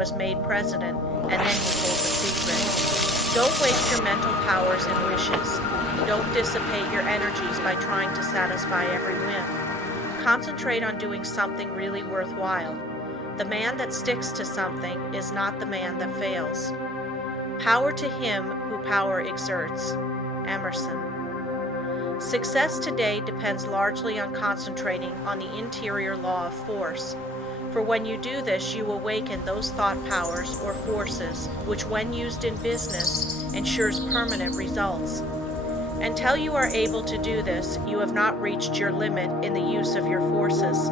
was made president, and then he told the secret. Don't waste your mental powers and wishes. Don't dissipate your energies by trying to satisfy every whim. Concentrate on doing something really worthwhile. The man that sticks to something is not the man that fails. Power to him who power exerts. Emerson. Success today depends largely on concentrating on the interior law of force. For when you do this, you awaken those thought powers or forces, which when used in business, ensures permanent results. Until you are able to do this, you have not reached your limit in the use of your forces.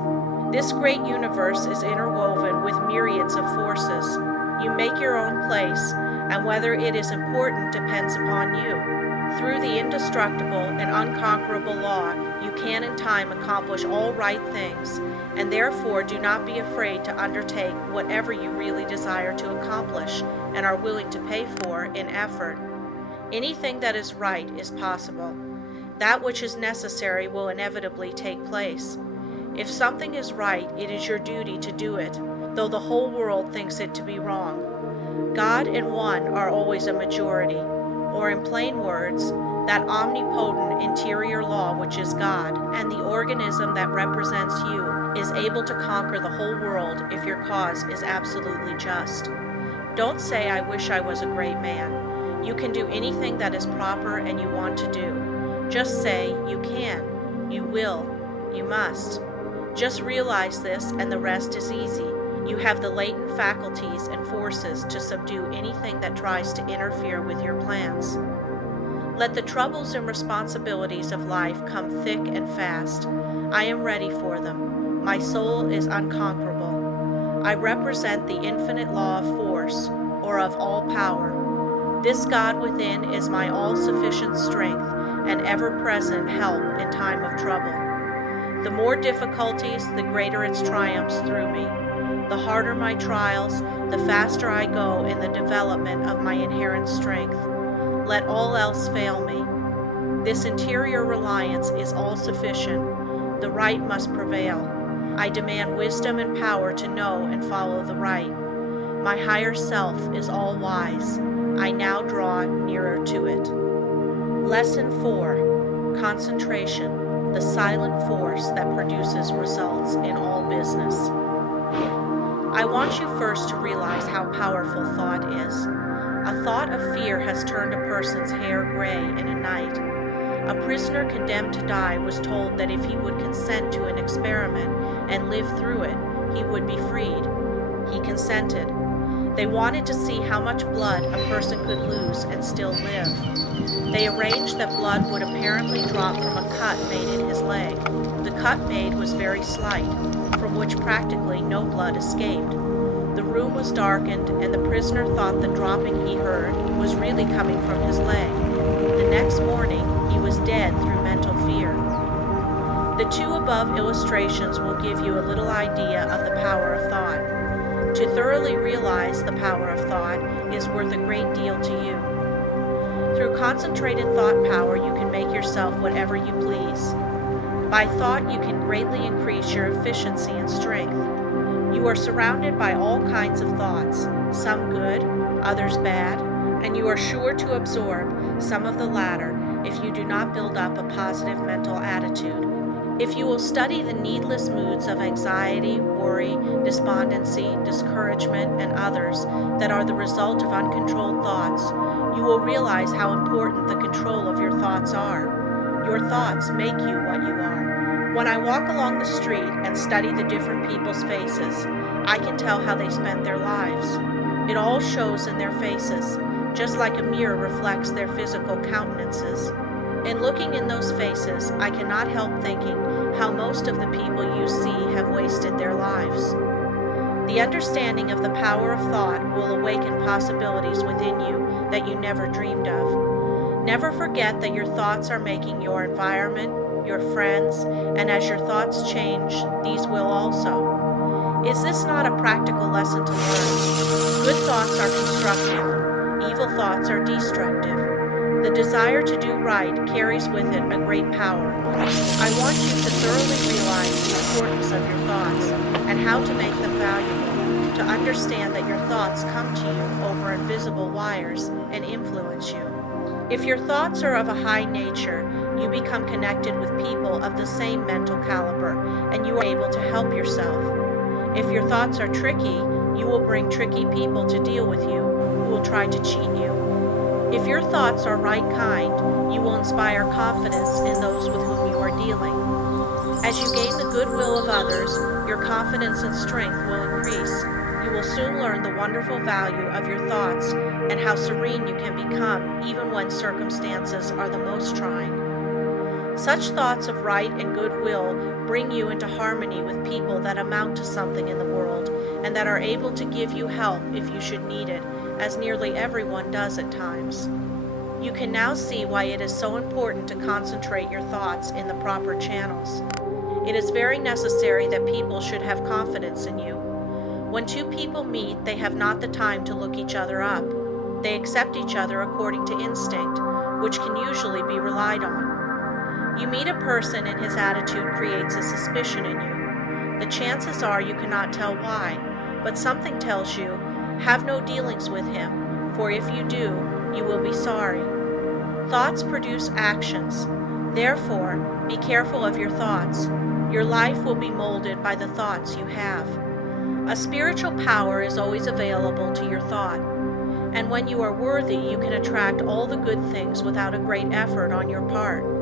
This great universe is interwoven with myriads of forces. You make your own place, and whether it is important depends upon you. Through the indestructible and unconquerable law, you can in time accomplish all right things, and therefore do not be afraid to undertake whatever you really desire to accomplish and are willing to pay for in effort. Anything that is right is possible. That which is necessary will inevitably take place. If something is right, it is your duty to do it, though the whole world thinks it to be wrong. God and one are always a majority, or in plain words, that omnipotent interior law which is God, and the organism that represents you is able to conquer the whole world if your cause is absolutely just. Don't say, "I wish I was a great man." You can do anything that is proper and you want to do. Just say, "You can, you will, you must." Just realize this and the rest is easy. You have the latent faculties and forces to subdue anything that tries to interfere with your plans. Let the troubles and responsibilities of life come thick and fast. I am ready for them. My soul is unconquerable. I represent the infinite law of force, or of all power. This God within is my all-sufficient strength and ever-present help in time of trouble. The more difficulties, the greater its triumphs through me. The harder my trials, the faster I go in the development of my inherent strength. Let all else fail me. This interior reliance is all-sufficient. The right must prevail. I demand wisdom and power to know and follow the right. My higher self is all-wise. I now draw nearer to it. Lesson 4. Concentration, the silent force that produces results in all business. I want you first to realize how powerful thought is. A thought of fear has turned a person's hair gray in a night. A prisoner condemned to die was told that if he would consent to an experiment and live through it, he would be freed. He consented. They wanted to see how much blood a person could lose and still live. They arranged that blood would apparently drop from a cut made in his leg. The cut made was very slight, from which practically no blood escaped. The room was darkened, and the prisoner thought the dropping he heard was really coming from his leg. The next morning, he was dead through mental fear. The two above illustrations will give you a little idea of the power of thought. To thoroughly realize the power of thought is worth a great deal to you. Through concentrated thought power, you can make yourself whatever you please. By thought, you can greatly increase your efficiency and strength. You are surrounded by all kinds of thoughts, some good, others bad, and you are sure to absorb some of the latter if you do not build up a positive mental attitude. If you will study the needless moods of anxiety, worry, despondency, discouragement, and others that are the result of uncontrolled thoughts, you will realize how important the control of your thoughts are. Your thoughts make you what you are. When I walk along the street and study the different people's faces, I can tell how they spent their lives. It all shows in their faces, just like a mirror reflects their physical countenances. In looking in those faces, I cannot help thinking how most of the people you see have wasted their lives. The understanding of the power of thought will awaken possibilities within you that you never dreamed of. Never forget that your thoughts are making your environment, your friends, and as your thoughts change, these will also. Is this not a practical lesson to learn? Good thoughts are constructive, evil thoughts are destructive. The desire to do right carries with it a great power. I want you to thoroughly realize the importance of your thoughts and how to make them valuable. to understand that your thoughts come to you over invisible wires and influence you. If your thoughts are of a high nature, you become connected with people of the same mental caliber, and you are able to help yourself. If your thoughts are tricky, you will bring tricky people to deal with you who will try to cheat you. If your thoughts are right kind, you will inspire confidence in those with whom you are dealing. As you gain the goodwill of others, your confidence and strength will increase. You will soon learn the wonderful value of your thoughts and how serene you can become even when circumstances are the most trying. Such thoughts of right and goodwill bring you into harmony with people that amount to something in the world and that are able to give you help if you should need it, as nearly everyone does at times. You can now see why it is so important to concentrate your thoughts in the proper channels. It is very necessary that people should have confidence in you. When two people meet, they have not the time to look each other up. They accept each other according to instinct, which can usually be relied on. You meet a person and his attitude creates a suspicion in you. The chances are you cannot tell why, but something tells you, have no dealings with him, for if you do, you will be sorry. Thoughts produce actions. Therefore, be careful of your thoughts. Your life will be molded by the thoughts you have. A spiritual power is always available to your thought, and when you are worthy, you can attract all the good things without a great effort on your part.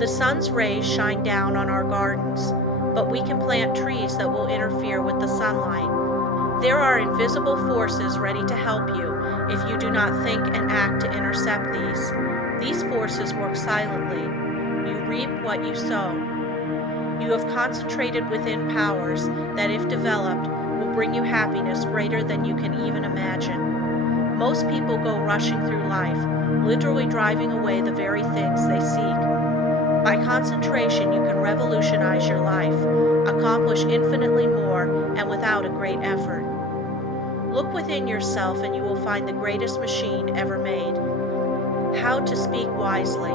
The sun's rays shine down on our gardens, but we can plant trees that will interfere with the sunlight. There are invisible forces ready to help you if you do not think and act to intercept these. These forces work silently. You reap what you sow. You have concentrated within powers that, if developed, will bring you happiness greater than you can even imagine. Most people go rushing through life, literally driving away the very things they seek. By concentration, you can revolutionize your life, accomplish infinitely more, and without a great effort. Look within yourself and you will find the greatest machine ever made. How to speak wisely.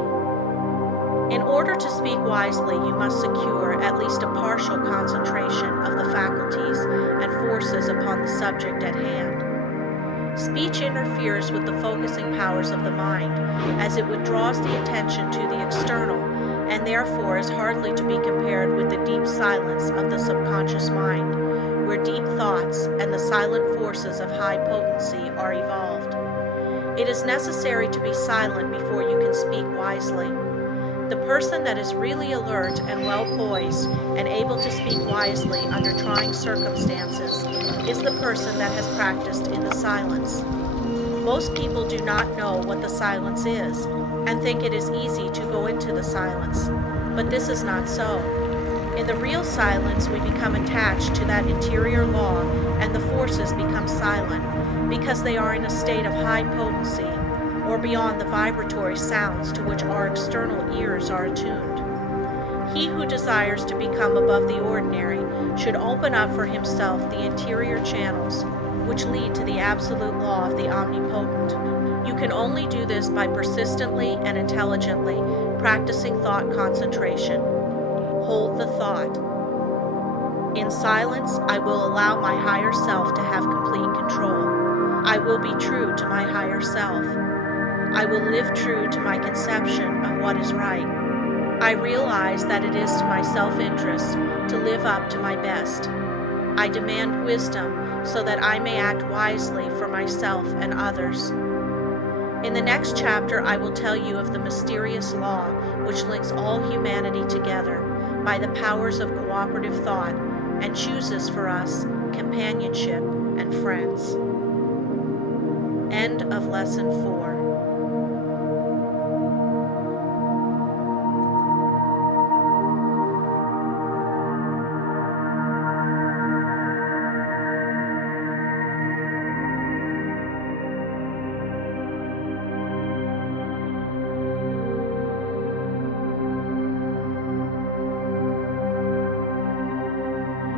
In order to speak wisely, you must secure at least a partial concentration of the faculties and forces upon the subject at hand. Speech interferes with the focusing powers of the mind, as it withdraws the attention to the external, and therefore is hardly to be compared with the deep silence of the subconscious mind, where deep thoughts and the silent forces of high potency are evolved. It is necessary to be silent before you can speak wisely. The person that is really alert and well poised and able to speak wisely under trying circumstances is the person that has practiced in the silence. Most people do not know what the silence is and think it is easy to go into the silence, but this is not so. In the real silence, we become attached to that interior law and the forces become silent because they are in a state of high potency or beyond the vibratory sounds to which our external ears are attuned. He who desires to become above the ordinary should open up for himself the interior channels which lead to the absolute law of the omnipotent. You can only do this by persistently and intelligently practicing thought concentration. Hold the thought. In silence, I will allow my higher self to have complete control. I will be true to my higher self. I will live true to my conception of what is right. I realize that it is to my self-interest to live up to my best. I demand wisdom so that I may act wisely for myself and others. In the next chapter, I will tell you of the mysterious law which links all humanity together by the powers of cooperative thought and chooses for us companionship and friends. End of Lesson 4.